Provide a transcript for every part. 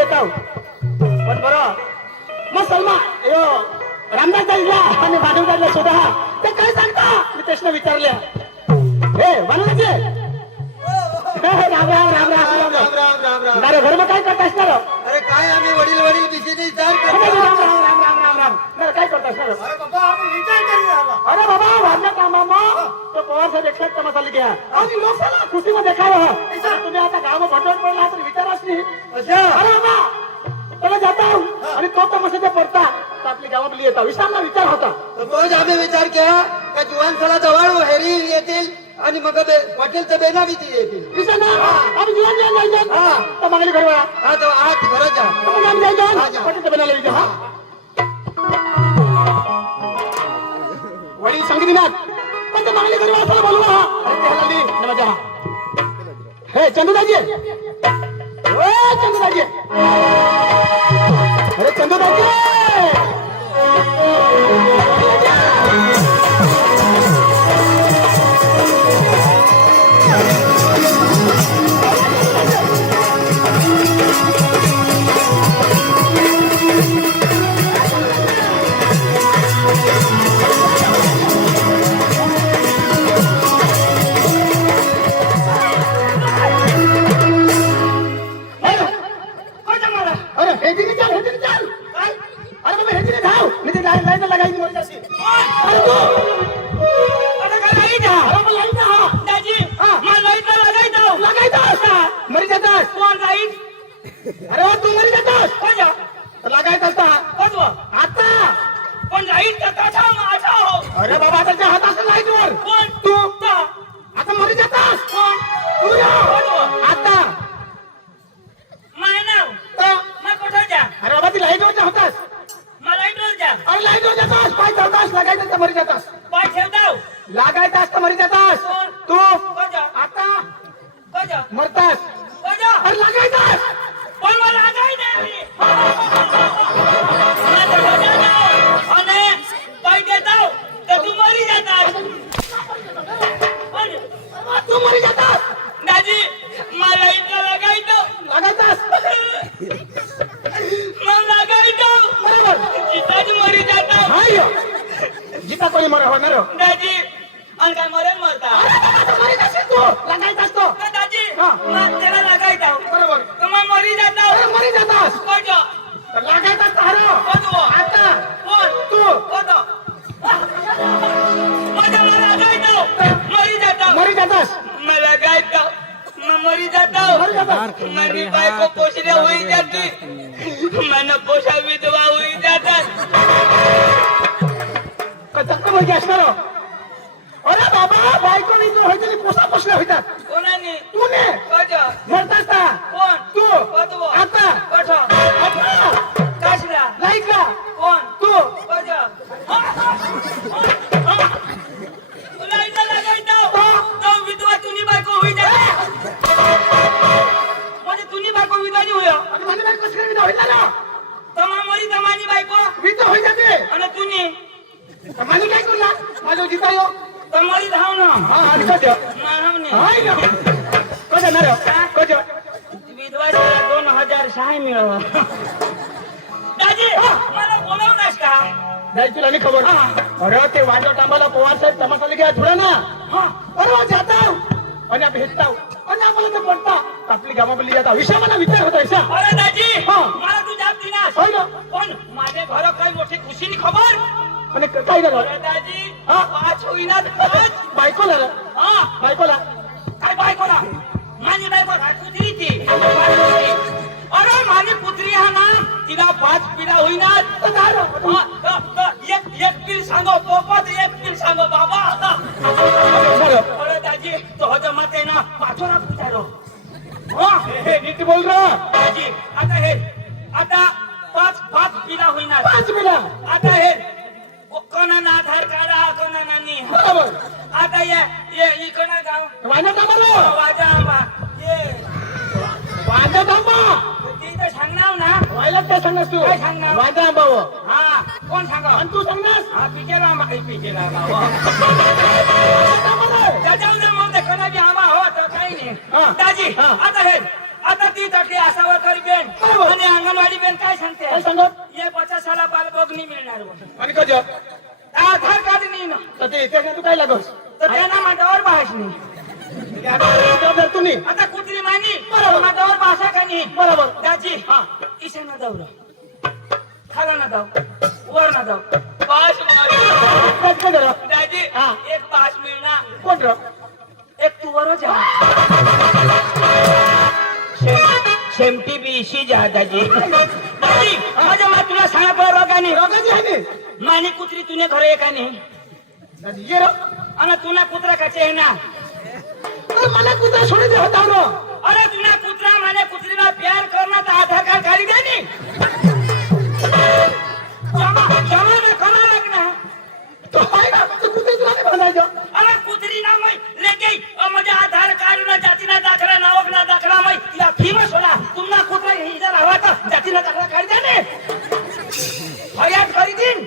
येतो पण बरं मग सलमान यो रामदास दाईला आणि माधव दाईला सुद्धा ते काय सांगता मी प्रश्न विचारल्या हे वनराजे राम राम राम राम राम राम अरे घर में काय करता असणार अरे काय आम्ही वडील वडील विषयी विचार राम करतो. राम राम राम राम राम अरे काय करता असणार अरे बाबा आम्ही विचार करीत आलो. अरे बाबा वाजल्या कामामा तो पवार साहेब एकसाथ तमाशा लिखा आणि लोकांना खुशीमध्ये देखावं तुम्ही आता गाव भटवट पडला तर विचार असली अच्छा अरे बाबा त्याला जाता आणि तो तमाशाचे पडता तर आपली गावातली येता विचारला विचार होता तर तोच आम्ही विचार केला का जुवानसाला जवळ हेरी येतील आणि मग हॉटेलचं बेनावी ती येतील. विचार ना आम्ही जीवन जीवन जायचं हा. तर मागली घडवा हा तर आत घरात जा. मग आम्ही जायचं हा, जा. पटेल बनायला विचार हा वडील संगीत दिनात पण ते मागली घडवा असं बोलवा हा अरे त्याला ली नमजा हा हे चंदूदाजी ओए चंदूदाजी अरे चंदूदाजी अरे हेजिनी चल काय अरे बाबा हेजिनी धाव मी ते लाईन लगाई मर जासी अरे तू अरे काय लाईन हा अरे मला लाईन हा दाजी मला लाईन लगाई दो मरी जातास कोण लाईन अरे ओ तू मरी जातास कोण जा लगायत असता कोण आता कोण लाईन का था माझा हो अरे बाबा त्याच्या हातात लाईन वर कोण तू आता मरी जातास कोण तू या आता अरे बाबा ती लाईट वर होतास अरे लाईट वर जातास पाय ठेवतास लागायचं तर मरी जातास लागायचं असतं मरी जातास तू आता मरतास अरे लागायचास तू मरी जातास दाजी मला इथं लागायचं लागायचास मग लागायचं बरोबर जिताच मरी जाता हाय जिता कोणी मर होणार दाजी आणि काय मरण मरता मरी जाशील तू लागायचा असतो तर दाजी हा. मग त्याला लागायचं बरोबर तर मग मरी जाता अरे मरी जातास कोण तर लागायचा असतं हरो कोण आता कोण तू कोण माझ्या मला लागायचं मरी जाता मरी जातास मला गायचं मग मरी जाता मरी जातास मनी बायको पोषल्या होई जाते मन पोषा विधवा होई जातात चक्क म्हणजे असणार अरे बाबा बायको नाही तू व्हायचं पोसा पोसल्या होतात कोणाने तू ने कोण मरतास का कोण तू कोण आता कोण आता काशला लाईटला कोण तू कोण तुला इथं लागायचं तो विधवा तुनी बायको होई जाते म्हणजे तुनी बायको विधवानी होय आणि माझी बायको कसं काय होईल ना तमा मरी तमानी बायको विध होई जाते आणि तुनी माझी काय करला माझं जिता यो तमारी धाव ना हा आणि कसं मानवने हाय ना कसं ना रे कसं विधवा 2006 मिळवा दाजी मला बोलवणार का जायची तुला नाही खबर अरे ते वाजव टांबाला पवार साहेब तमाशा लिखा थोडा ना अरे वा जाता आणि आपण भेटताव आणि आम्हाला ते पडता आपली गावामध्ये जाता विषय मला विचार होता ऐसा अरे दाजी हा. मला तू जाप दिनास होय ना पण माझे घर काही मोठी खुशीनी खबर आणि काय झालं अरे दाजी हा. पाच होईना पाच बायकोला रे हा बायकोला काय बायकोला माझी बायको राजपुत्री ती अरे माझी पुत्री हा ना तिला 5 पिढा होईना तर काय रे? एक पिल सांगो पोपट एक पिल सांगो बाबा बरं. अरे दाजी तो हजर मते ना पाठोरा पुचारो हे नीट बोल रे दाजी आता 5 पिढा होईना 5 मिनिट आता हे कोणाना आधार कार्ड हा कोणाना नाही बरोबर आता ये इकडं गाव वाजा थांबा वाजा आंबा ये वाजा थांबा तिथं सांगणार ना व्हायला काय सांगस तू काय सांगणार? वाजा भाऊ हा कोण सांगा आणि तू सांगस हा पिकेला आंबा पिकेला आंबा त्याच्यावर मग कोणाची आंबा हो तर काही हा. नाही दाजी हा. आता हे आता ती तटली आसावरकरी बेन बरोबर. आणि अंगणवाडी बेन काय सांगते काय सांगत ये 50 साला बालभोग नाही मिळणार बुवा. आणि कधी आधार कार्ड नाही ना तर ते त्याच्यात तू काय लागस तर त्यांना मांडावर भाष नाही जबाबदार तुम्ही आता कुत्री मानी बरोबर. मांडावर भाषा का नाही बरोबर दाजी हा ईशाना दौर खाला ना दाव वर ना दाव भाष मारी काय काय करा दाजी हा. एक भाष मिळणार कोण रा एक तू वर जा शेमटी बी इशी जा दाजी दाजी माझ्या मा तुला सांगा रोगाने रोगाची आहे नी. मानी कुत्री तुने घर एका नाही दादी ये रो आणि तुला कुत्रा काचे आहे ना अरे मला कुठं सोडे दे होता रो अरे तुला कुत्रा माने कुत्रीला प्यार करना तर आधार कार्ड काढी दे नी जमा ना करा लागना तो आहे ना तो कुठे तुला नाही बनायचं अरे कुत्री ना मै लेके म्हणजे आधार कार्ड ना जातीना दाखला नावक ना दाखला मै या फेमस होला तुमना कुत्रा हे जर हवा तर जातीना दाखला काढी दे नी हयात करी दिन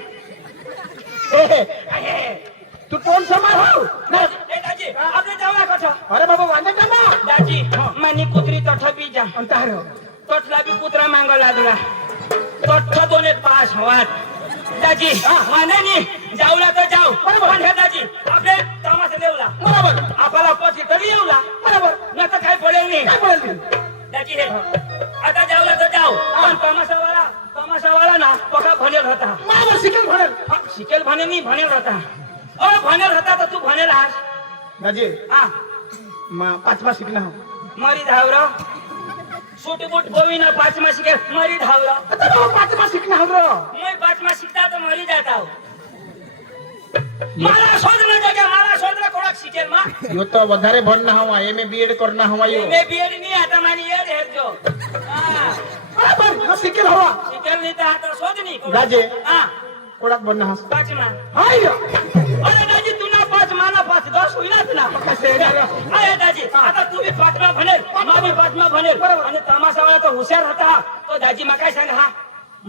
तू कोण समार हो दाजी आपले जाऊया कसं अरे बाबा वांदे का ना दाजी मानी कुत्री तठ बी जा अंत आहे रो तोटला बी कुत्रा मांगला लागला तोठ दोन एक पास हवात दाजी मानानी जाऊला तर जाऊ बरोबर हे दाजी आपले तमाशा देऊला बरोबर आपला पची तरी येऊला बरोबर न तर काय पडेल नाही काय बोलली दाजी हे आता जाऊला तर जाऊ पण तमाशावाला ना पका भनेल होता मावर शिकेल म्हणेल शिकेल भने मी भनेल होता भनेल होता तर तू भनेल हास दाजी हा पाचवा शिकला हो मरी धावरा सूटबूट गोविना पाचमा शिकेल मरी धावरा आता बाबा पाचवा शिकला हो रो मैं पाचमा शिकता तो मरी जाता हूँ मारा शोधना जगह मारा शोधना कोणाक शिकेल मा यो तो વધારે ભણના હવા એમએ બીએડ કરના હવા यो मैं बीएड नहीं आता मानी ये है जो બરાબર નો શીકેલ હવા शिकेल नहीं तो आता शोध नहीं राजे. हाँ કોડાક બનના હસ पाचमा હાય अरे दाजी तू ना पाच माना पाच 10 होईना ना कसे अरे दाजी आता तू भी पाचमा भनेल मा भी पाचमा भनेल आणि तमाशावाला तो हुशार होता तो दाजी मा काय सांग हा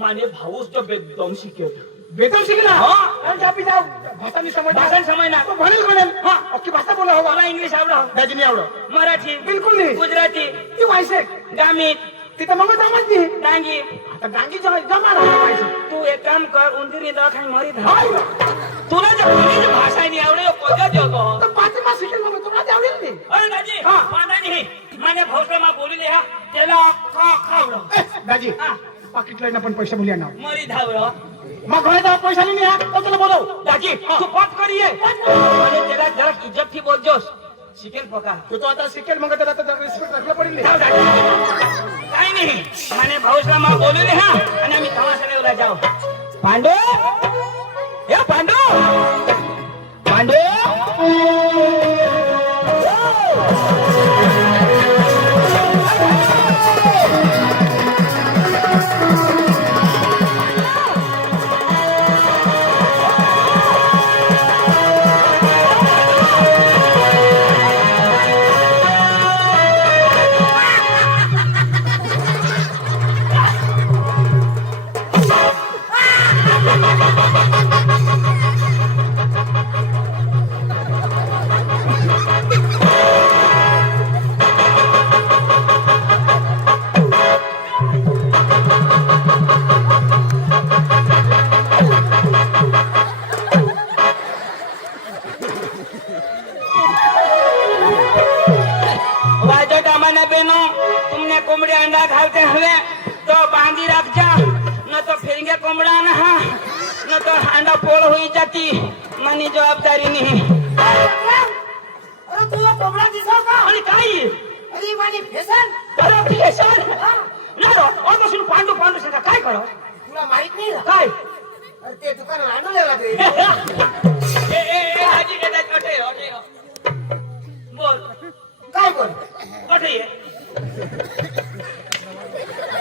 माने भाऊस जो बेदम शिकेल બેતમ શીખલા હા. અને જાપી જાવ ભાષાની સમજ भाषण समय ना તો ભણેલ ભણેલ હા આખી ભાષા બોલા હવા मला इंग्लिश आवडा દાજી નહીં આવડો मराठी બિલકુલ નહીં गुजराती ती वायसे गामित ती तर मग जमत नाही डांगी आता गांगी जमा राहिली वायसे तू एक काम कर उंदीर दवाखाने मरी धाव हाय तुला जर कोणीच भाषा नाही आवडे कोणत्या देतो તો પાંચમા શીખેલ મને તો રાજ આવડેલ નહીં अरे दाजी हा. माना नाही माने भाऊसा मा बोलले हा त्याला का खावलं દાજી हा પાકીટ લઈને પણ પૈસા ભૂલ્યા ના मरी धावलं માં ઘરે તો પૈસા નહીં આ તો તને બોલાવ दाजी तू पाठ करिये माने त्याला जरा इज्जत थी बोलजोस शिकेल पका तो तो आता शिकेल मग त्याला तर रिस्पेक्ट राखलं पडेल जाऊ दाजी काही नाही माने भाऊसा मा बोलले हा आणि आम्ही तमाशाला जाऊ पांडू या पांडू पांडू वाजो दामाना बेनो तुमने कोंबडी अंडा घालते हवे तो बांधी रखजा न तो फिरंगे कोंबडा ना हा न तो अंडा पोळ होई जाती मनी जबाबदारी नाही अरे तुला कोंबडा दिसव का आणि काय अरे माझी फेसन अरे फेशन नाही ऑलमोस्ट पांडू पांडू सांगा काय करो तुला माहित नाही ना काय अरे ते दुकान आणलेला ते ए हाजी के दात कटे हो बोल काय बोल कटे ये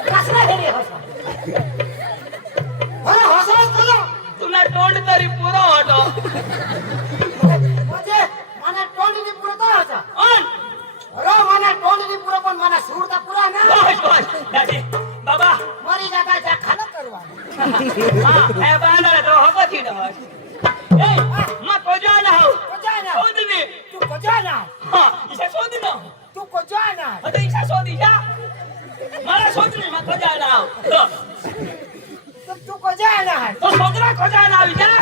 कसला हे रे हसा अरे हसाच तुला तुला तोंड तरी पुरा होतो म्हणजे मला तोंडनी पुरं तो हसा ऑन अरे मला तोंडनी पुरं पण मला सुरता पुरा ना बस बस दादी बाबा मरी जाता खाना करवा हा ए बांधला तो हो की डस ए मग को जाना हो कोजाना शोध दे तू कोजाना हा इसे शोध ना तू कोजाना आता इसे शोध इसा મારા છોકરી માં ખોજાના આવ તો તું કો જાના હે તો છોકરા ખોજાના આવી જા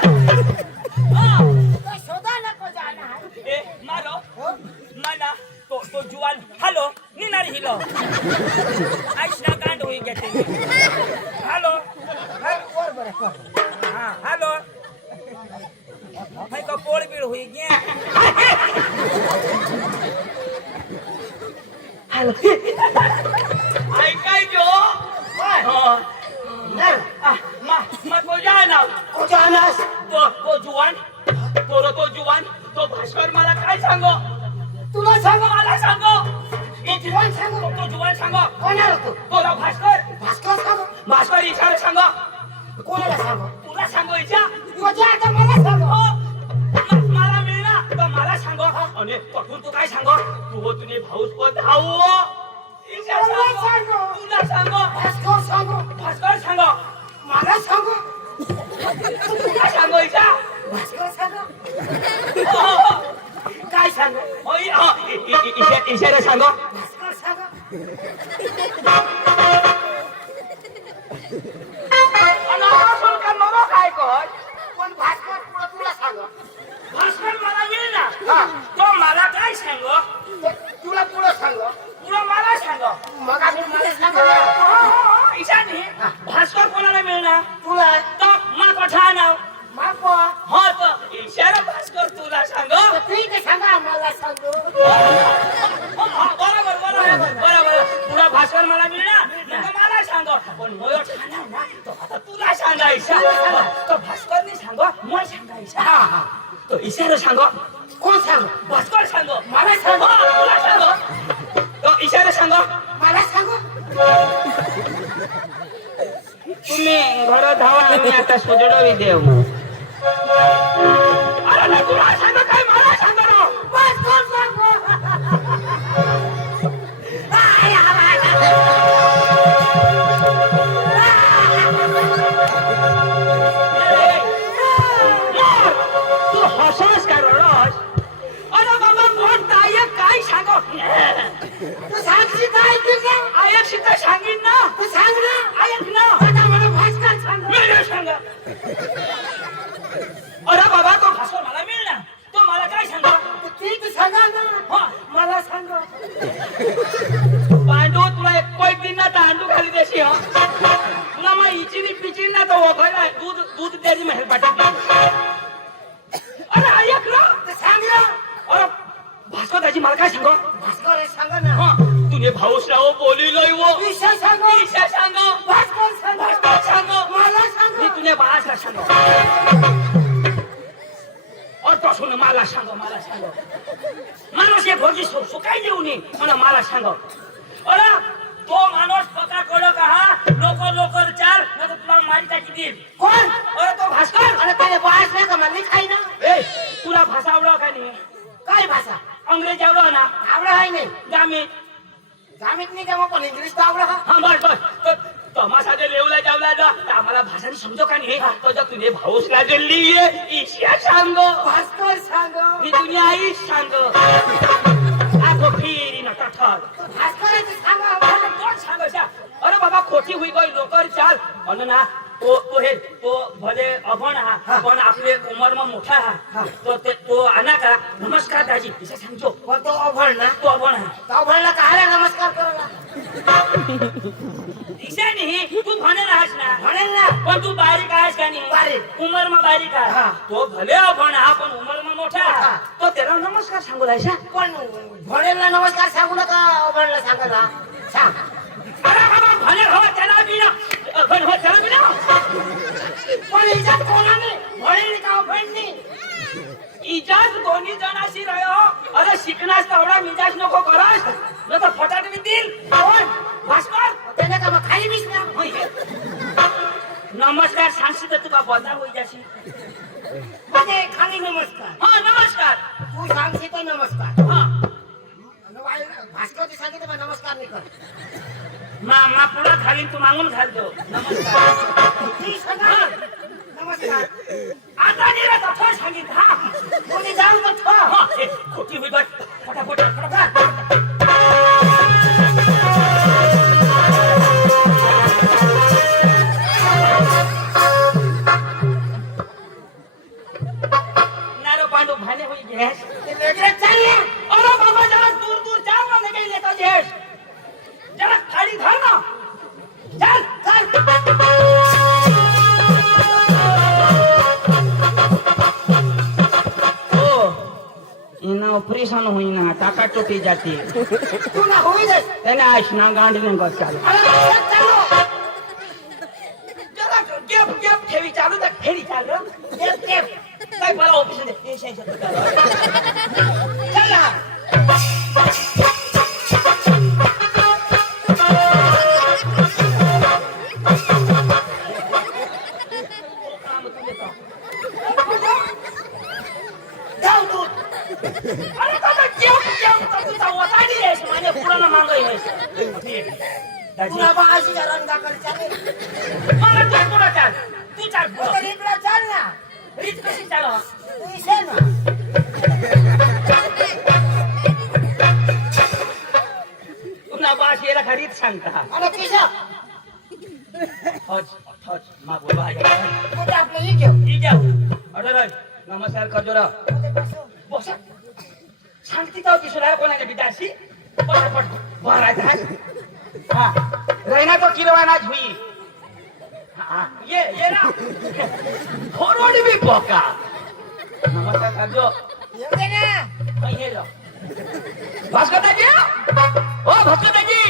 તો સોદા ના કો જાના હે એ મારો માના તો જુવાન હાલો નિનારી હિલો આઈસના કાંડ હોઈ ગયા છે હાલો ઓર બરે કો હા હાલો ભાઈ કો પોળ બીડ હોઈ ગયા હાલો આઈ કઈ જો હા માં કો જાના તો જુવાન તો જુવાન તો ભાસ્કર मला काय सांगो तुला सांग मला सांगो तू जुवान सांग तो जुवान सांगो कोणाला तू तो भास्कर भास्कर सांग भास्कर इशारे सांगो कोणाला सांग तुला सांगो इच्छा तुझ्या आता मला सांग मला मिळना तर मला सांगो आणि पटून तू काय सांगो तू तुझे भाऊस पण धावो तुला सांगो तुला सांगो भास्कर सांग भास्कर सांगो मला सांग तुला सांगो इच्छा भास्कर सांग काय सांगो इशारे सांगो भास्कर सांग काय कर पण भास्कर तुला सांग भास्कर मला मिळना तो मला काय सांगो तुला पुढे सांग तुला मला सांगो मग आम्ही मला सांग ईशानी भास्कर कोणाला मिळणार तुला तो मा कोठा नाव मापो हो तो इशारा भास्कर तुला सांगो ठीक आहे सांगा मला सांग बरोबर तुला भास्कर मला मिळणार मग मला सांगो पण मोयो ठाणा ना तो आता तुला सांगायचा तो भास्करने सांगो मोय सांगायचा तो इशारा सांगो कोण सांग भास्कर सांगो मला सांग तुला सांगो तो इशारा सांगो मला सांग तुम्ही घर धावा आम्ही आता सुजडवी देऊ अरे ना तुला सांग काय मला सांग रो बस कोण सांग तू हसस का रडस अरे बाबा कोण ताय काय सांगो तू सांगशी काय तुझे आयक सीता सांगीन ना तू सांग ना आयक ना आता मला भास्कर सांग मेरे सांग अरे बाबा तो भास्कर मला मिळणार तो मला काय सांगा ठीक सांगा ना मला सांग पांडू तुला एक पॉईंट दिन ना तांदू खाली देशी हा तुला मग इचिनी पिचिन ना तो ओघळला दूध द्यायची मेहल पाठी अरे ऐक ना तू सांग ना अरे भास्कर दाजी मला काय सांगो भास्कर सांग ना हा तुझे भाऊस राव बोली लय वो विषय सांग ईशा सांगो भास्कर सांग भास्कर सांगो मला सांग मी तुझे बाळाला सांगो और तो सुन मला सांगो माणूस एक भोगी सुकाई देऊ नये म्हणा मला सांगो अरे तो माणूस पका कोड कहा लोकर चाल न तो तुला मारी टाकी देईल कोण अरे तो भास्कर अरे त्याने बास नाही का मला खाई ना ए तुला भाषा आवडा का नाही काय भाषा अंग्रेजी आवडा ना आवडा आहे नाही गामी गामीत नाही का मग पण इंग्लिश तर आवडा हा बस तमाशा जे लेवला जावला जा आम्हाला भाषा समजो का नाही तो जर तुझे भाऊस लागली ईशा सांगो भास्कर सांग मी तुझी आई सांगो आखो फिरी न कठल भास्कराची सांग कोण सांगायचा अरे बाबा खोटी हुई गई लोकर चाल अन ना तो भले अभण हा पण आपले उमर में मोठा हा तो आना का नमस्कार दाजी इसे सांगतो पण तो अभळ ना तो अभण हा तो अभळला काय नमस्कार करायला इसे नहीं तू भने राहस ना म्हणेल ना पण तू बारीक आहेस का नाही बारीक. उमर में बारीक आहे हा. तो भले अभण हा पण उमर में मोठा हा. हा तो त्याला नमस्कार सांगू राहायचा पण म्हणेलला नमस्कार सांगू नका अभळला सांगायला सांग अरे बाबा भने हो त्याला बी ना भन हो त्याला बी ना पण इज्जत कोणाने म्हणेल का अभळनी इजाज दोन्ही जणाशी राहो अरे शिकण्यास तेवढा मिजाज नको करस न तर फटाट देतील कोण भास्कर त्याने का मग खाली बिसला नमस्कार सांगशी तर तुका बदनाम होई जाशी म्हणजे खाली नमस्कार हा नमस्कार तू सांगशी तर नमस्कार हा भास्करची सांगितलं पण नमस्कार नाही कर मा पुढा खाली तू मागून घालतो नमस्कार ती सांगा नमस्कार आता निरा तथा सांगितलं हा कोणी जाऊ तर हा, ए, खोटी होई बस फटाफट ऑपरेशन हुई ना टाका टूटी जाती तू ना होई दे તેને આશના ગાંઠને બસ ચાલે ચાલો જરા ગેપ ગેપ ઠેવી ચાલુ દે ઠેવી ચાલુ ગેપ ગેપ કઈ ભલા ઓફિસ દે એ છે ચાલ अरे दादा क्यों क्यों तू तो होता नहीं है माने पुराना मांगो है पुरा बाजी रंगा कर चले माने तू पुरा चल तू चल पुरा इकडे चल ना रीत कशी चालवा तू इसे ना पुन्हा बास याला खरीद सांगता अरे किसा हज हज मा बोलवा कुठे आपलं ही घेऊ अरे नमस्कार करजोरा बस शांती का होती सुनाया कोणाच्या पिताशी पटापट भरायचा हा रहना तो किरवाना हुई हाँ ये ना फॉरवर्ड भी पोका नमस्कार करजो ये ना ये लो भास्करजी ओ भास्करजी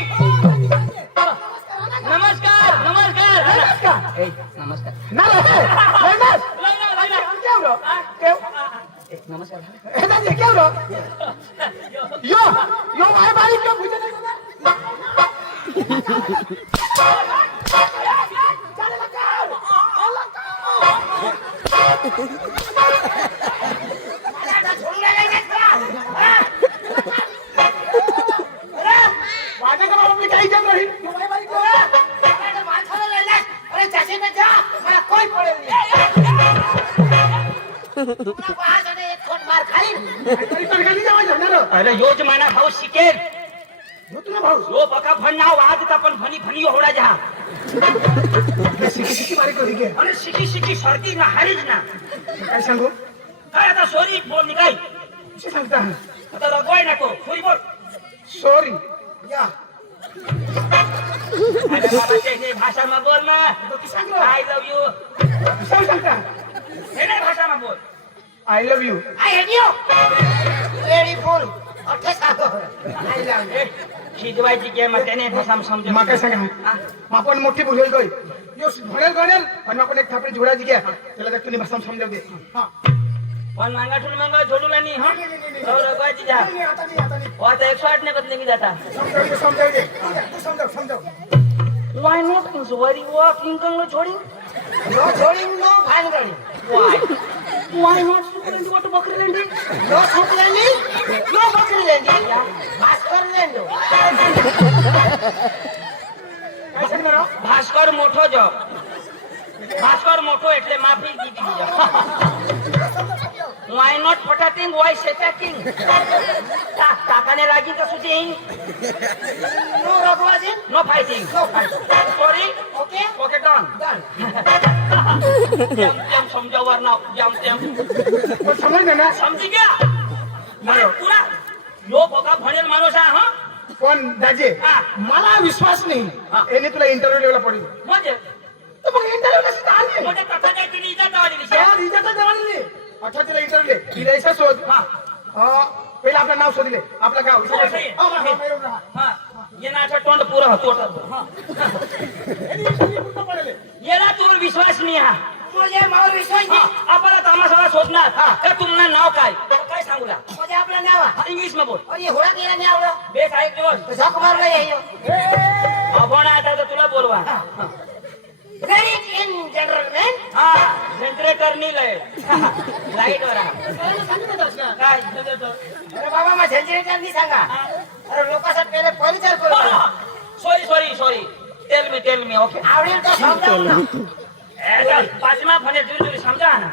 नमस्कार नमस्कार नमस्कार ए नमस्कार नमस्कार क्या ब्रो क्या नमस्कार ए दादी क्या ब्रो यो यो भाई भाई क्या पूछे चले लगा अल्लाह का मला छोड़ ले वादे का मम्मी काही जम रही यो भाई भाई को अरे माथा ले ले अरे चाची में जा मला कोई पड़े नहीं तुमना बाहर जाने एक खोट मार खाई तरी तर गेली जावा जाणार अरे योज माना भाऊ शिकेल यो तुला भाऊ यो बका भणना वाद का पण भणी भणी होडा जा शिकी मारी करी के अरे शिकी शिकी सर्दी ना हारीज ना काय सांगू काय आता सॉरी बोल निकाय कशी सांगता आता रगवाय नको फुरी बोल सॉरी या अरे बाबा ते भाषा में बोल ना तो की सांग आई लव यू सांग सांगता हे भाषा में बोल I love you I hate you ready फुल अठे सांगो आई लव यू खिजवायची के मग त्याने भाषा में समज मा काय सांगा आपण मोठी बोलेल गई यो भणेल गणेल आणि आपण एक थापडी जोडायची घ्या त्याला जर तुम्ही भाषा समजाव दे हां पण मांगाठून मांगा जोडूला नाही हा और रगवायची जा आता नाही वो आता 108 ने बदले की जाता समजाव दे तू समजाव Why not वरी वॉकिंग कंगलो छोड़ी नो छोड़ी नो भांगड़ी Why not सुकलेंडी वाटो बकरी लेंडी नो सुकलेंडी नो बकरी लेंडी भास्कर लेंडो काय सांगणार भास्कर मोठो जो भास्कर मोठो એટલે માફી દીધી જો Why not patating why setting કાકાને લાગી તો સુજી नो रगवाजी नो fighting sorry okay okay done जम समझावर ना जम तो समझ ना समझी गया अरे पूरा यो बका भणेल माणूस आहे हा पण दाजे हा. मला विश्वास नाही हा. याने तुला इंटरव्ह्यू द्यायला पडेल म्हणजे तर मग इंटरव्ह्यू कशी आली म्हणजे कथा काय तुझी इज्जत आली विषय रिजाचा जवानी अच्छा तिला इंटरव्ह्यू दे तिला ऐसा शोध हा पहिला आपलं नाव शोधले आपलं गाव हा ये नाचा तोंड पूरा होतो येला तुवर विश्वास नाही हा मुझे मावर विश्वास हा, आपण तामासाला शोधणार तर तुम्हाला नाव काय काय सांगू ला मुझे आपलं नाव इंग्लिश में बोल और ये होळा केला नाही आवडं बेस ऐक बोल झक मारला ये आपण आता तर तुला बोलवा Ladies and gentlemen हा जनरेटर नी लय लाईट वर काय अरे बाबा मग जनरेटर नाही सांगा अरे लोकांसाठी पहिले परिचय करू सॉरी टेल मी ओके आवडेल तर समजावू ना पाचमा फने जुरी समजा ना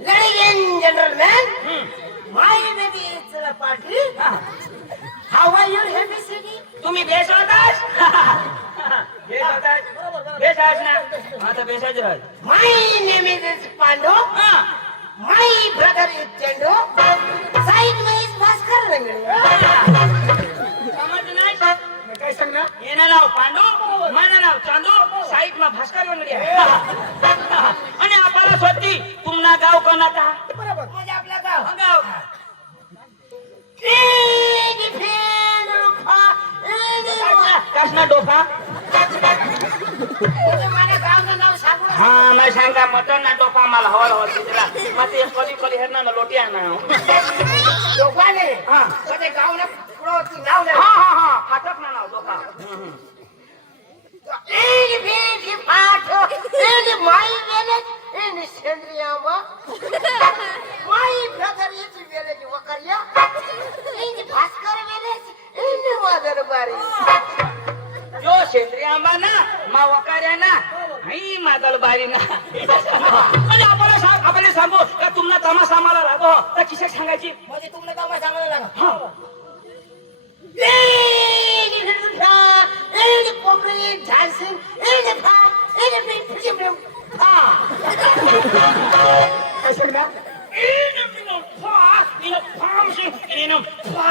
Ladies and gentlemen हम्म. my name is Patil how are you happy city तुम्ही बेस होतास बेस आहेस ना आता बेसाच राह my name is Pando my brother is Chendo side में is भास्कर रंगड़े समज नाही काय सांगणार येणं नाव पांडू माझं नाव चांदू साईड मा भास्कर वंगडी आणि आपल्याला स्वती तुमना गाव कोणाचा बरोबर म्हणजे आपला गाव गाव सांगास ना डोका म्हणजे माझ्या गावचं नाव सांगू नका. हा नाही सांगा मटन ना डोका मला हवल हवल तिला मग ते कधी कधी हेरना ना लोटी आणा दोघांनी हा. म्हणजे गावला पुढं नाव हा हा हा फाटक ना नाव डोका Ini biji pato, ini mai velet, ini sendiri apa? Mai brother ini velet wakarya, ini Bhaskar velet, ini mother bari. यो सेंद्रिय आंबा ना मा वकार्या ना ही मागल बारी ना आणि आपल्याला सांगू का तुम्हाला तमाशा आम्हाला लागो तर किसे सांगायची म्हणजे तुम्हाला काय सांगायला लागा? हा. Ini hidupnya, ini pemberi dancing, ini pak, ini film, कसं ना इन मिनो पा इन पामशी इन पा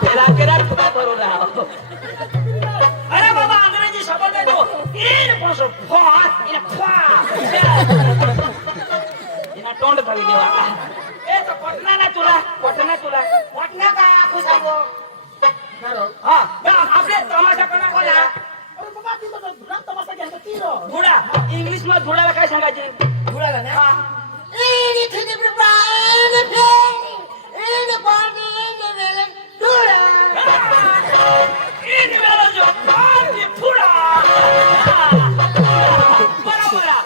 केला केला तुका बरोबर राव अरे बाबा अंग्रेजी शब्द आहे तो इन पासो पा इन पा इन तोंड खाली देवा ए तो पटना ना तुला वाटण्या काय आखू सांगू? हा आपले तमाशा कोणा अरे बाबा ती तर धुरा तमाशा घ्यायचा तीरो. धुडा इंग्लिश मध्ये धुडाला काय सांगायचे धुराला ना? हा Ini hidupnya, ini penny, ini body, ini velet, dhura. In वेळा जो पाणी धुडा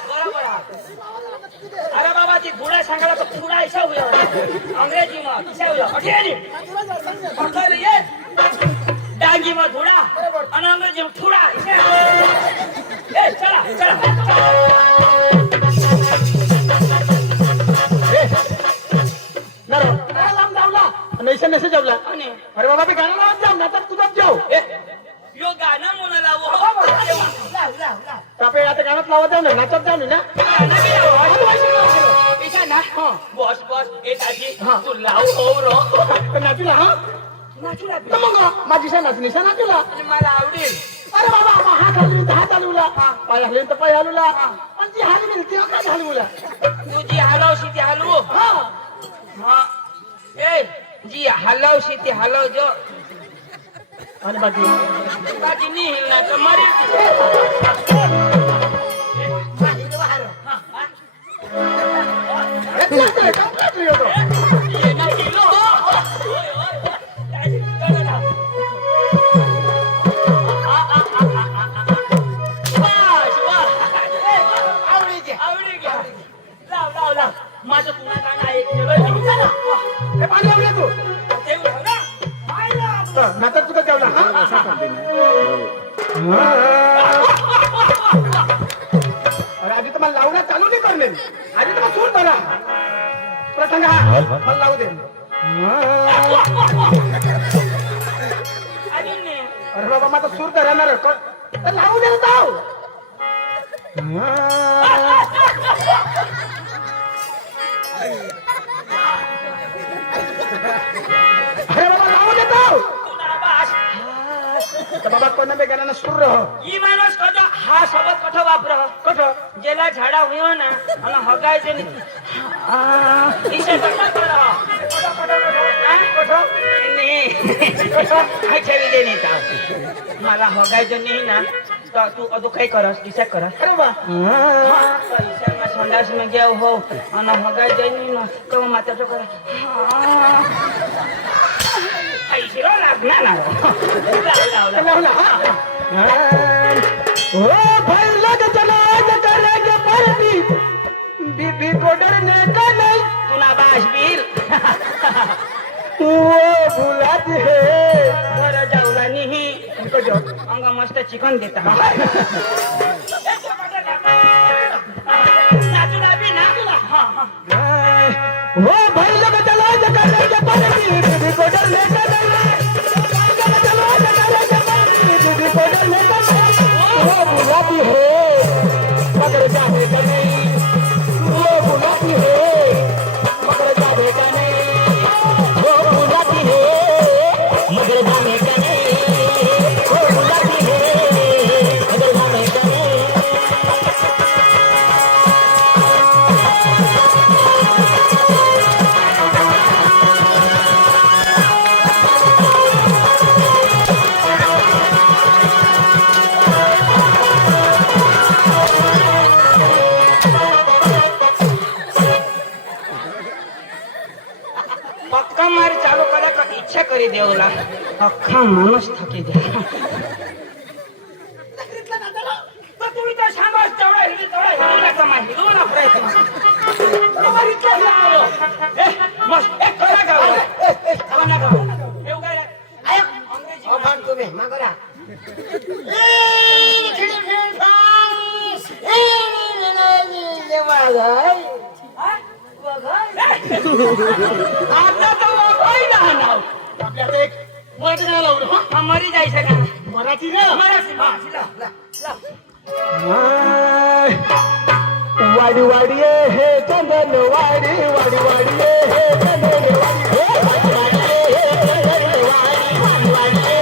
बरोबर अरे बाबा ती धुडा सांगायला तर धुडा ऐसा होया अंग्रेजी में कैसा होया अठेनी पकड़ ये डांगी में धुडा आणि अंग्रेजी में धुडा ए चला चला नैसे नैसे जेवला आणि अरे बाबा मी गाणं लावत जाऊ ना तर तुझं जेव ए यो गाणं म्हणाला वो ला. कापे आता गाणं लावत जाऊ ना नाचत जाऊ ना बॉस बॉस एक आजी तू लाव हो रो तर नाचूला हा नाचू लागली तर मग माझी नाच निशा नाचूला आणि मला आवडेल अरे बाबा हात हलवी तर हात हलवला पाय हलवी तर पाय हलवला आणि ती हलवी ती काय हलवला तुझी हलवशी ती हलवू हा हा ए जी हलवशी ती हलव जो आणि बाकी बाकी नाही हिलणार तर मरेल ती. ये नाही हिलो. होय, होय. काय झालं ना? Wash, wash. आवडी घ्या. लाव. माझं पुन्हा गाणं ऐकलं मी. चला. हे पाणी लावले तू ते उठव ना. पाहिलं. नाचत तुझं जेवला अरे आधी तर मला लावण्या चालू नाही करणे आधी तर मला सूर बरा प्रसंग हा मला लावू दे आणि नाही. अरे बाबा माझा सूर तर राहणार लावू दे ना जाऊ अरे बाबा लावू दे जाऊ पुन्हा बास. बाबा कोणा बे गाण्यानं सूर रह ई माणूस कधो हा शब्द कठो वापर कठो जेला झाडा हुयो ना आणि हगायचे इसे कठो करो मला हगायचं नाही ना तर तू अजून काही करस इसे करस अरे बा ईशान संडास में गया हो आणि हगायचं नाही ना तो मात्र तो कर ऐशिरो लागणार ना लावला ओ भाई लग चला करेंगे पार्टी बीबी को डरने का नहीं तुला बाश बिल वो भुलाती है घर जाऊला नाही उनको जो अंग मस्त चिकन देता नाचूला बी नाचूला वो भाई लग चला करेंगे पार्टी बीबी को डरने का नहीं चलो करेंगे पार्टी बीबी को डरने का नहीं वो भुलाती है मगर जाने का नहीं वो भुलाती है मगर जाने का नहीं वो भुलाती है मगर जाने का नहीं वो भुलाती है मगर जाने का नहीं अख्खा माणूस थकी द्या तर तुम्ही तर सांगा तेवढा हिरवण्याचा हिरवला प्रयत्न मस्त एक करा गाव तुम्ही मागोरा आता तर वाघोय ना नाव आपल्याला एक मराठी गाणं लावलं हा मरी जायचं का मराठी ना वाडी वाडी हे चंदन वाडी वाडी वाडी हे चंदन वाडी वाडी वाडी हे चंदन वाडी वाडी वाडी हे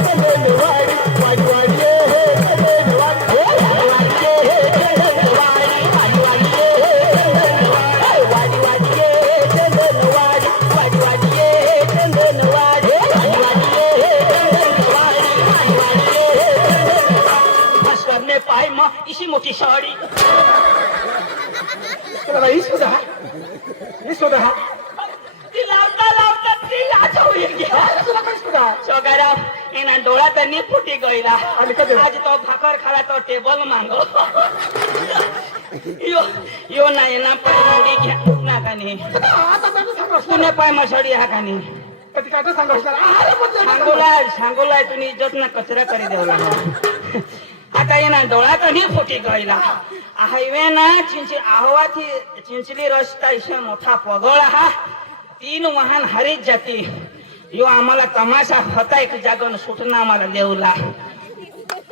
चंदन वाडी वाडी वाडी हे चंदन वाडी वाडी वाडी हे चंदन वाडी वाडी वाडी हे चंदन वाडी वाडी वाडी हे चंदन वाडी करने पाए माँ इसी मोटी साड़ी तुला ही सुद्धा ती लावता ती लाच होई गया तुला काय सुद्धा सोगाराम एना डोळा तर नी फुटी गईला आणि कधी? आज तो भाकर खाला तो टेबल मांगो यो ना एना पाडी घ्या ना कानी आता त्याचं सांगा पुणे पाय मसाडी हा कानी कधी काय सांगा सांगोलाय तुम्ही इज्जत ना कचरा करी देवला आता येना डोळा तर नी फुटी गईला हायवे ना आहोवाથી चिंचली रस्ता इशे मोठा पगळ हा 3 वाहन हरीत जाती यो आम्हाला तमाशा होता एक जागन सुटना आम्हाला देवला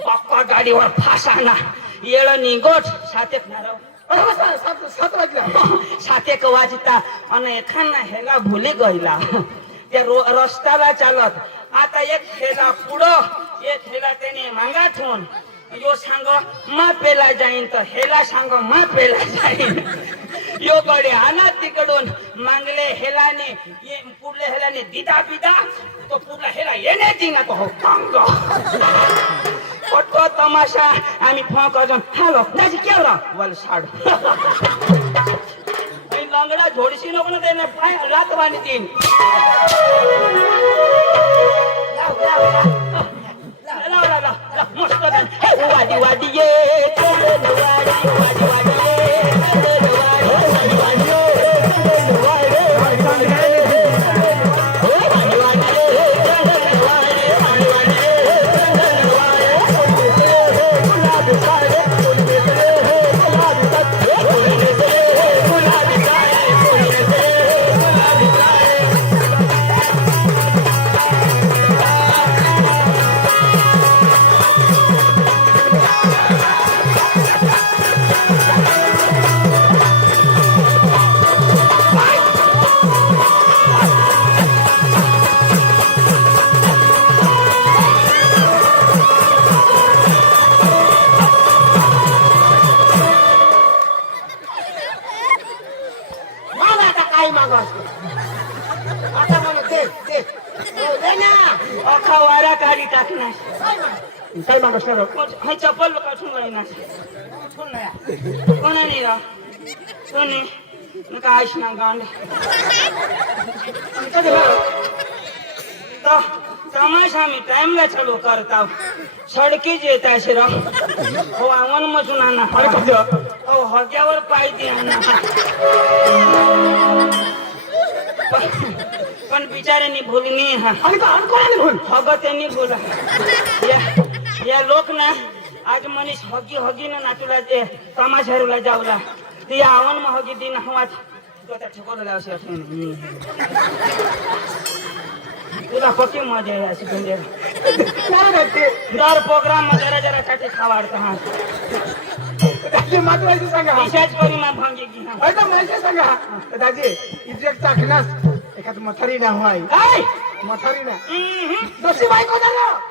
पक्का गाडीवर फासाना येळ निगोट सातेक नारव 7 वाजल्या 7 वाजता आणि एखादा हेला भुली गईला त्या रस्त्याला चालत आता एक हेला पुढं एक हेला त्याने मांगा ठेवून यो सांग मा पेला जाईन तर हेला सांग मा पेला जाईन यो कडे आणा तिकडून मांगले हेलाने पुढले हेलाने दिदा बिदा तो पुढला हेला येणे दिना तो हो कांग तो तमाशा आम्ही फोन करून हॅलो दाजी केवढा वलसाड लंगडा झोडशी नको ना देणार पाय रातवानी तीन मस्त वाडी वाडी ये वाडी वाडी वाडी वारा काढी टाकणार काय मागसणार हा चप्पल काढून राहिना कोणा नाही रा कोणी नका आश ना गांड तो तमाशा मी टाइमला चालू करता सडकी येत आहे रा हो आवन मजून आणा हो हग्यावर पाय दे आणा पण बिचाऱ्यांनी भूलनी हा हग त्यांनी भूला या लोक ना आज मनीष हगी हगी ना नाचूला ते तमाशारूला जाऊला ते आवन मग हगी दिन हवाच ठेकोला लावशी तुला पक्की मजा आहे अशी म्हणजे दर प्रोग्राम मध्ये जरा जरा साठी खावाडता हा महत्वाचं सांगा विशेष करी मा भांगी की हा माहिती सांगा दादी इज्जत टाकण्यास एखाद मथारी ना होय काय मथारी ना दोषी बायको ना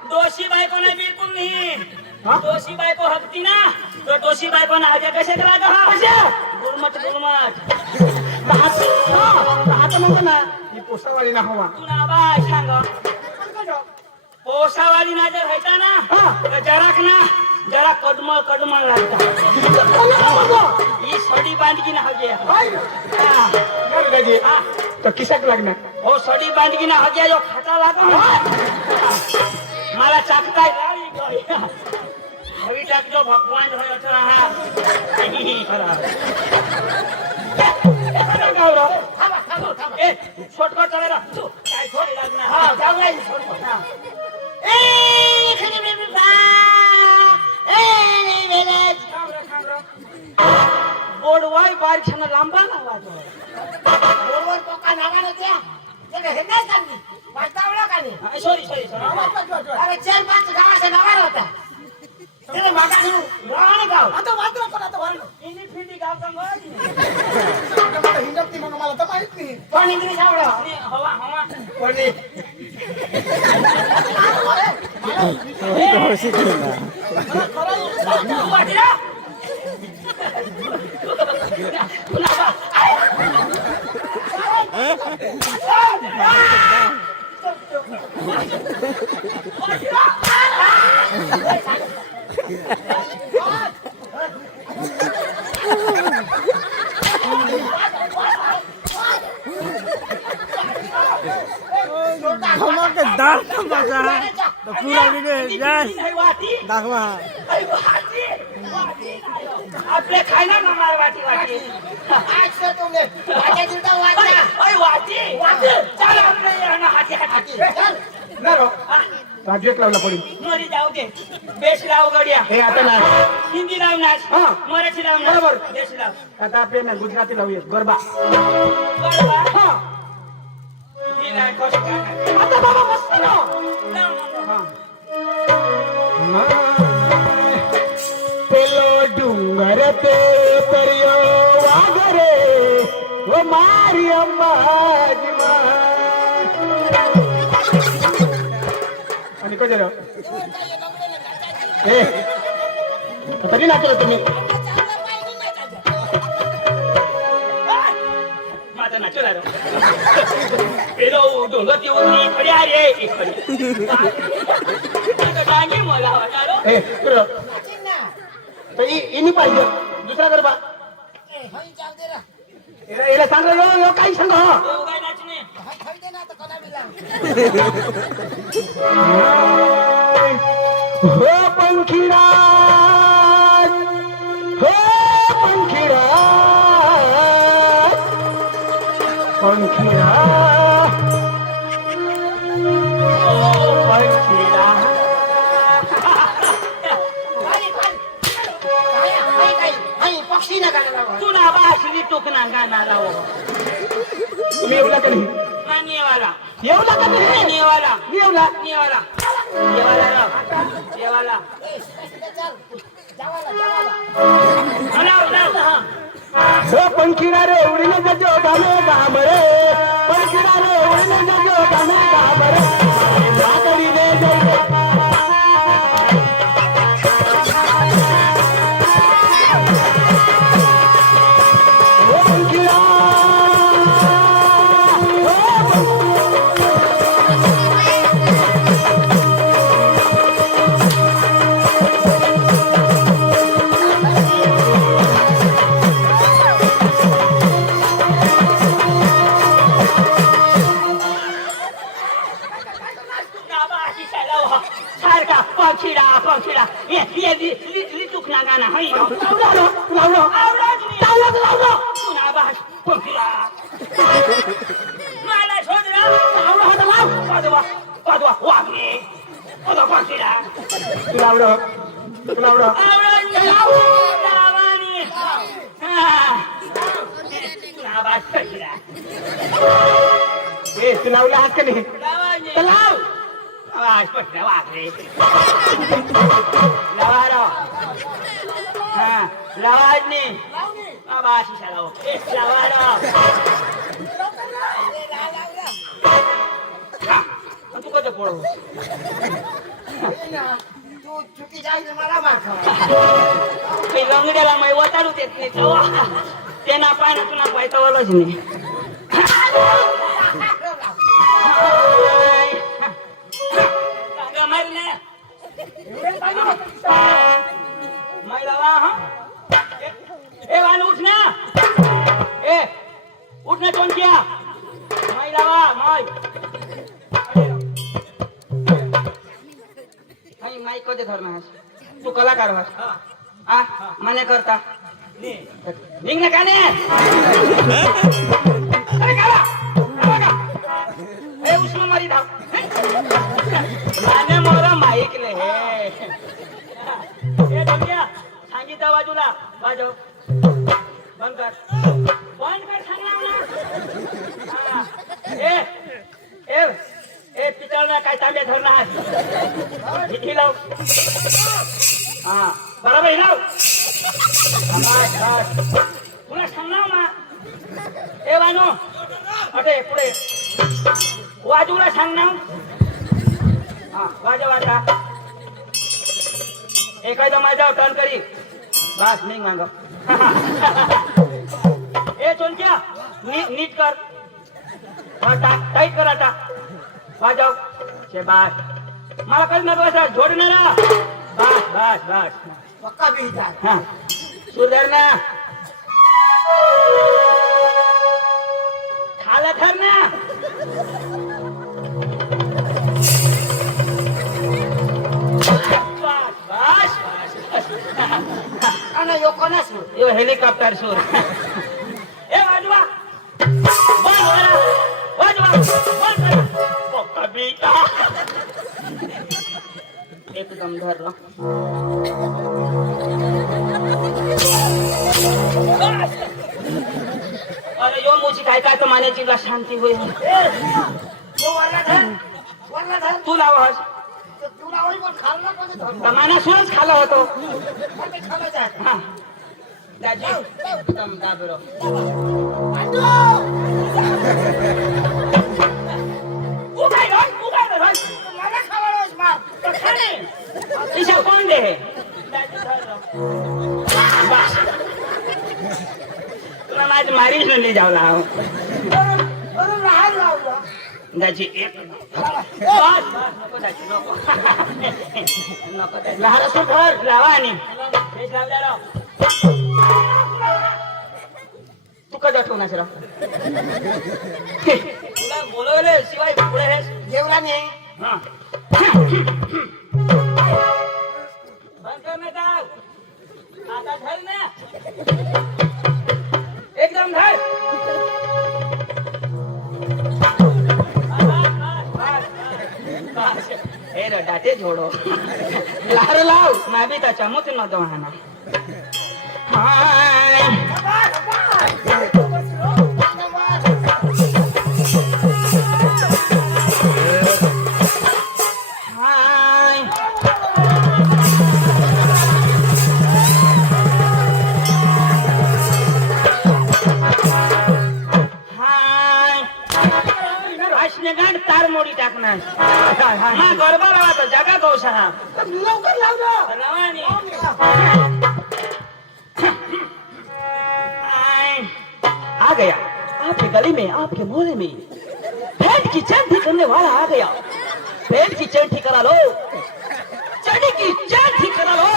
दोषी बायको ना बिलकुल नाही दोषी बायको हकती ना तो दोषी बायको ना आजा कसे करा का हा गुलमट राहत नको ना ही पोसावाली ना हवा तू ना बाय सांग पोसावाली ना जर व्हायचा ना तर जराक ना जरा कदमळ लागता ही सडी बांधकी ना हगे दादी तो किशाक लागणार हो सडी बांधगी ना हग्या जो खाता लागा मला चाकताय हवी टाकજો ભગવાન હોય તો હા એ છોટકો ચલે રા તું કાઈ છોડી લાગના હા જાવ નહીં છોટકો એ ખની બેબી બા એ વેલેજ ખામરો બોડવાય બાર છન લાંબા ના વાજો બોડવાય પોકા નાવાનો ત્યાં જેને હેના કાની વાતાવળો કાની સોરી અરે ચાર પાંચ ગાવા છે નવારો હતા તેને માટાનું રાણ ગાવ આ તો વાતરો કરા તો વાળો ઇની ફીડી ગાવ તો ગોજી તમારે હિંદપતી મને માલા તમારી જ નહીં પણ ઇંગ્લિશ આવડો હવા કોની તો શીખેલા વાટીરા के दाल का मजा तो पूरा वीडियो यस दाखवा आपले खायला ना मार वाटी वाटी आज से तुमने वाटी दिलता वाटी ओय वाटी चल आपले ना हाती हाती चल नरो राजेट लावला पडी मरी जाऊ दे बेस लाव गड्या हे आता ना हिंदी लाव ना हा मराठी लाव ना बरोबर बेस लाव आता आपले ना गुजराती लावूया गरबा बरोबर हा ही लाव कशी काय आता बाबा मस्त ना हा પેલો ડુંગર તે તર્યો વાગરે ઓ મારી અંબાજી आणि कधी राव ए तरी नाचलो तुम्ही माझा नाचो रा पेलो डोंगर येऊन खड्या रे डांगी मला वाटालो ए तुला तर इनी पाहिजे दुसरा गरबा याला सांग यो यो काही सांग काय नाचणे हो पंखीराज हो पंखीराज पंखीराज पंखीराज तू ना बासरी टोकना गाना लावो तुम्ही येऊला का नाही मान्यवाला येऊला का नाही नेवाला येऊला नेवाला नेवाला राव नेवाला लाव लाव हो पंखीरा रे उडीने जजो गाणे गामरे पंखीरा रे उडीने जजो गाणे गामरे मागडी रे जय हो पंखीरा पंखीरा ये लिटुकना गाना है लावलो तू ना बास पंखीरा मला सोड रा पादवा पादवा वागणे पादवा पंखीरा तू लावलो लावानी हा तू ना बास पंखीरा ए तू लावला हात का नाही लावानी तर लाव आवाज पंखीरा वागणे लावारो हा लावानी आवाज शाळा लावारो तू कधी पळू तू चुकी जाईल मला मार ते लंगड्याला मै वताडू देत नाही तेव्हा त्यांना पाण्यातून पायता वलच नाही उठना टोनकिया महिला धरणं आहेस तू कलाकार व्हास आ मने करता निघ ना का ने अरे काला ए उसमें मारी धाव माने मोरा माईकले हे ए धमिया सांगितलं बाजूला वाजव बंद कर सांगणार ना ए ए ए पितळला काय तांब्या धरणं आहे किती लाव हा बरोबर लाव तुला सांगणार ना ए वानो अटे पुढे वाजूला सांग ना हा वाजा वाटा एखादा माझा टर्न करी बस नाही मांग ए चोलक्या नीट कर टाईट कर आता वाजव शे बस मला कधी नको असं जोडणारा बस बस बस पक्का बिहिता हा सुधर ना खाला धर ना बस बस बस आणि यो कोणास यो हेलिकॉप्टर सूर ए वाजवा वाजवा पक्का बीता एकदम धर अरे यो मुची काय काय तर मान्याची शांती होईल तू लावस तुला होई पण खाल्ला कोणी धरला माना सुरच खाला होतो ते खाल्ला जाय हा दाजी एकदम दाबरो उगाय रे मला खावाळोस मार खाणे ईशा कोण दे दाजी बस तुला माझी मारीच नाही जावला अरे राहाय लावला दाजी एक बस बस नको दाजी नको नको दाजी लहान असो घर लावा आणि हेच लावल्या राव तू कधी आठवणास राव तुला बोलवले शिवाय पुढे हेस जेवला नाही हा बंद कर ना जाव आता धर ना एकदम धर ए रे डाटे जोड़ो लार लाव मैं भी तो चमुच न दो हाना तार मोडी टाकणार हा गरबा लावा तो जगा गौशा लवकर लाव ना आ गया आपके गली में आपके मोहल्ले में पेट की चंठी करने वाला आ गया पेट की चंठी करा लो चढ़ी की चंठी करा लो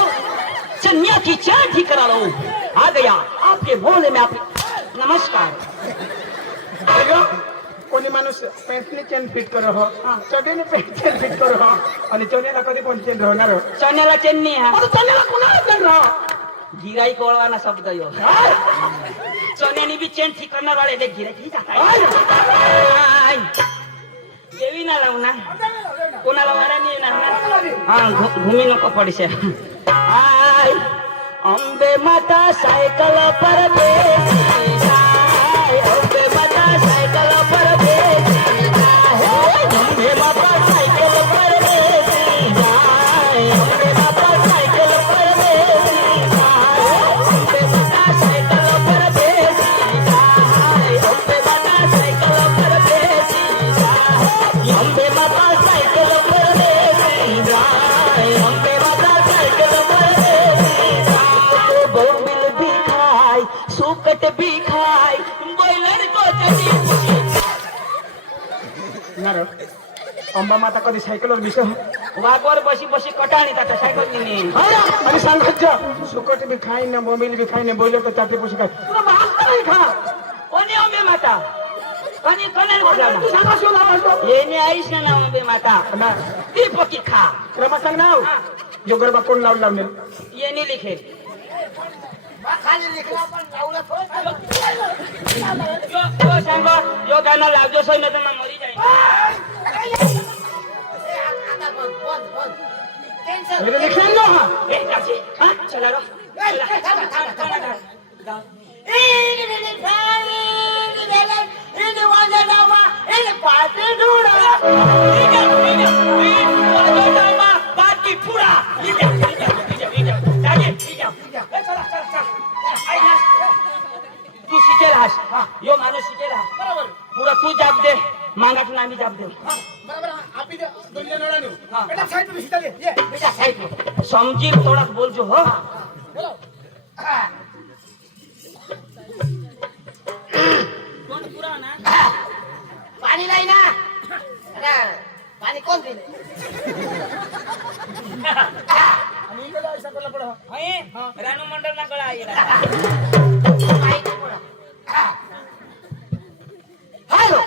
चनिया की चंठी करा लो आ गया आपके मोहल्ले में आप नमस्कार कोणी माणूस पॅन्टने चेन फिट करो हो चढीने पॅन्ट चेन फिट करो हो आणि चोण्याला कधी कोण चेन राहणार हो चण्याला चेन्नी हा चण्याला कोणाला चेन राह गिराई कोळवाना शब्द यो सोन्यानी भी चेन ठीक करणार वाले देख गिराई देवी ना लावू ना कोणाला मारा नाही ना हा घुमी नको पडशे आय अंबे माता सायकल पर बेसी जाय अंबे माता सायकल पर बेसी जाय अंबे माता सायकल पर बेसी जाय अंबे माता सायकल पर बेसी जाय अंबे माता सायकल पर बेसी जाय अंबे माता सायकल पर बेसी जाय अंबे माता सायकल पर बेसी जाय अंबे माता सायकल पर बेसी जाय बोंबिल भी खाय सुकट भी खाय बॉयलर को चली नारो अंबा माता कधी सायकलवर बिसो वाघवर बशी बशी कटाणी आता सायकल नेईन आणि सांगत जा सुकट बी खाई ना बोंबील बी खाई ना बोलले तर चाटे पुशी काय तुला मागता नाही खा कोणी अंबे माता कनी कनेल बोला तू सांगा शो लावा येणे आईश ना अंबे माता ना ती पकी खा क्रमांक सांग नाव जो गरबा कोण लावून लावले ये नहीं लिखे खाली लिखला पण लावलं थोडं यो सांगो यो गाणं लावजो सोय नाही तर मी मरी जाईन आता बंद बंद बंद टेन्शन मेरे लिखन लो हां ए काची हां चला रो पार्टी पुरा तू शिकेल हास यो माणूस शिकेल हा बरोबर पुरा तू जाब दे मागातून आम्ही जाब देऊ बरोबर आपी दोन्ही जण नेऊ हां. बेटा साइड में सीधा ले ये बेटा साइड में समजील थोडा बोलजो हो बोलो कोण पुरा ना पाणी नाही ना अरे पाणी कोण दिले आणि इकडे ऐसा करला पडा होय रानू मंडळ ना कळा आईला माहिती पडा हॅलो